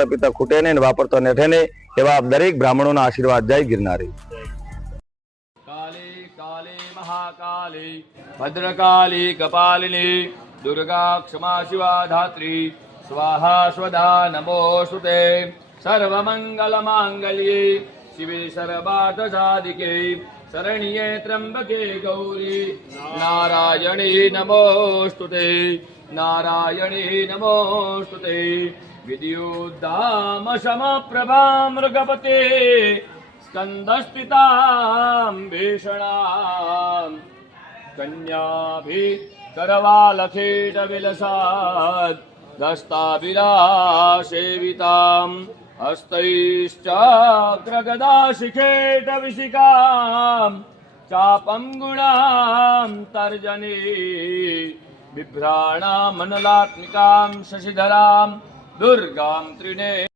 પિતા ખૂટે નહીં, વાપરતો નેઠે નહીં, એવા દરેક બ્રાહ્મણોના આશીર્વાદ. જય ગિરનારી. काली काली महाकाली भद्रकाली कपालिनी दुर्गा क्षमा शिवा धात्री स्वाहा स्वधा नमोस्तुते सर्वमंगल मांगल्ये शिवे सर्वार्थ साधिके शरण्ये त्र्यंबके गौरी नारायणी नमोस्तुते नारायणी नमोस्तुते विद्युद्धाम समप्रभा मृगपते स्कंदस्थितां भीषणां कन्याभिः करवालखेट विलसाद् दस्ताभिलासेवितां हस्तैश्चक्रगदाशिखेट विशिखां चापं गुणां तर्जनी बिभ्राणां मनलात्मिकां शशिधरां दुर्गां त्रिने